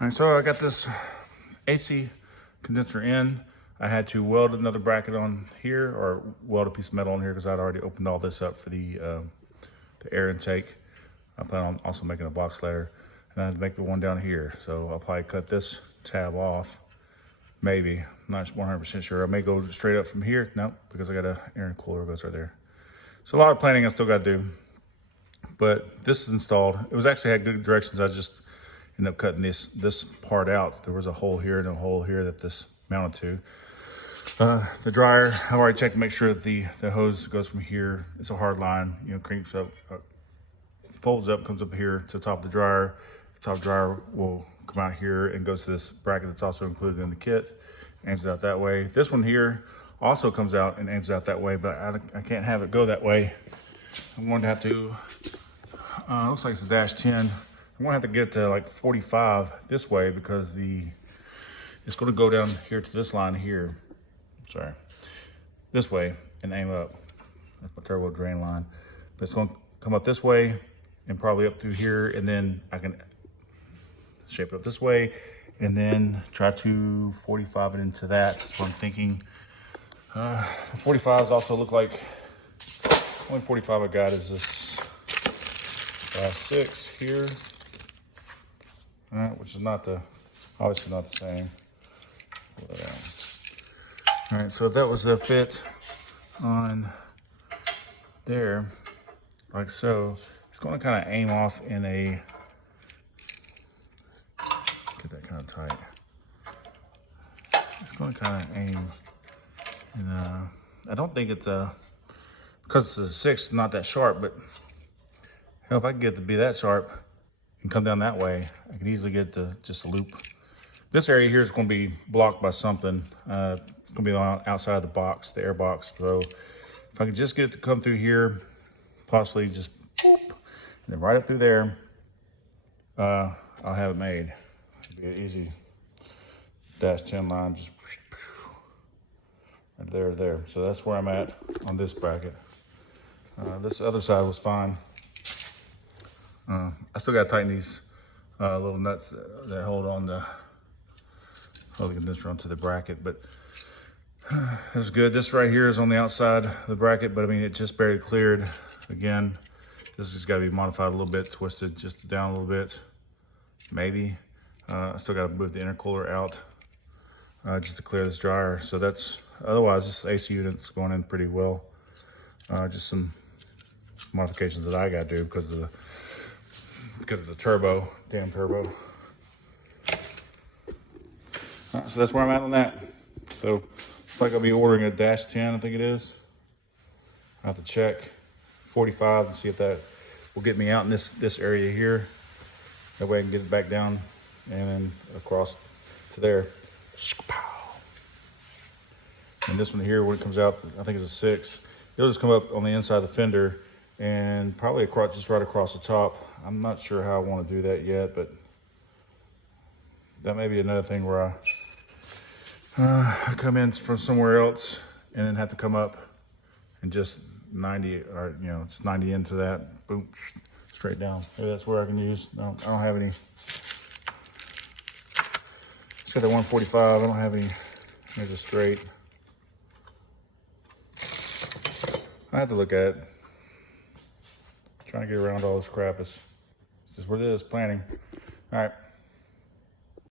All right, so I got this AC condenser in. I had to weld another bracket on here, or weld a piece of metal on here because I'd already opened all this up for the air intake. I plan on also making a box ladder, and I had to make the one down here. So I'll probably cut this tab off, maybe. I'm not 100% sure. I may go straight up from here. Nope, because I got a air and cooler goes right there. So a lot of planning I still got to do, but this is installed. It was actually had good directions. I just ended up cutting this part out. There was a hole here and a hole here that this mounted to. The dryer, I've already checked to make sure that the hose goes from here. It's a hard line, you know, cranks up, folds up, comes up here to the top of the dryer. The top dryer will come out here and goes to this bracket that's also included in the kit. Aims it out that way. This one here also comes out and aims out that way, but I can't have it go that way. I'm going to have to, looks like it's a -10. I'm gonna have to get to like 45 this way because it's gonna go down here to this line here. Sorry, this way and aim up. That's my turbo drain line. But it's gonna come up this way and probably up through here, and then I can shape it up this way and then try to 45 it into that. That's what I'm thinking. 45s also look like, only 45 I got is this 6 here. Which is obviously not the same. All right, so if that was a fit on there, like so, it's going to kind of aim off in a, get that kind of tight. It's going to kind of aim in I don't think it's because it's a 6, not that sharp, but hell, if I can get it to be that sharp and come down that way, I can easily get just a loop. This area here is going to be blocked by something. It's going to be on outside of the box, the air box. So if I could just get it to come through here, possibly just boop, and then right up through there, I'll have it made. It'll be an easy -10 line, just right there. So that's where I'm at on this bracket. This other side was fine. I still got to tighten these little nuts that hold the condenser onto the bracket, but it was good. This right here is on the outside of the bracket, but I mean, it just barely cleared. Again, this has got to be modified a little bit, twisted just down a little bit, maybe. I still got to move the intercooler out just to clear this dryer. So that's, otherwise this AC unit's going in pretty well. Just some modifications that I got to do because of the turbo, damn turbo. So that's where I'm at on that. So looks like I'll be ordering a -10, I think it is. I have to check 45 and see if that will get me out in this area here. That way I can get it back down and then across to there. And this one here, when it comes out, I think it's a 6. It'll just come up on the inside of the fender and probably across, just right across the top. I'm not sure how I want to do that yet, but that may be another thing where I come in from somewhere else and then have to come up and just 90, or just 90 into that, boom, straight down. Maybe that's where I can use. No, I don't have any. It's got that 145. I don't have any. There's a straight. I have to look at it. Trying to get around all this crap is just what it is, planning. All right.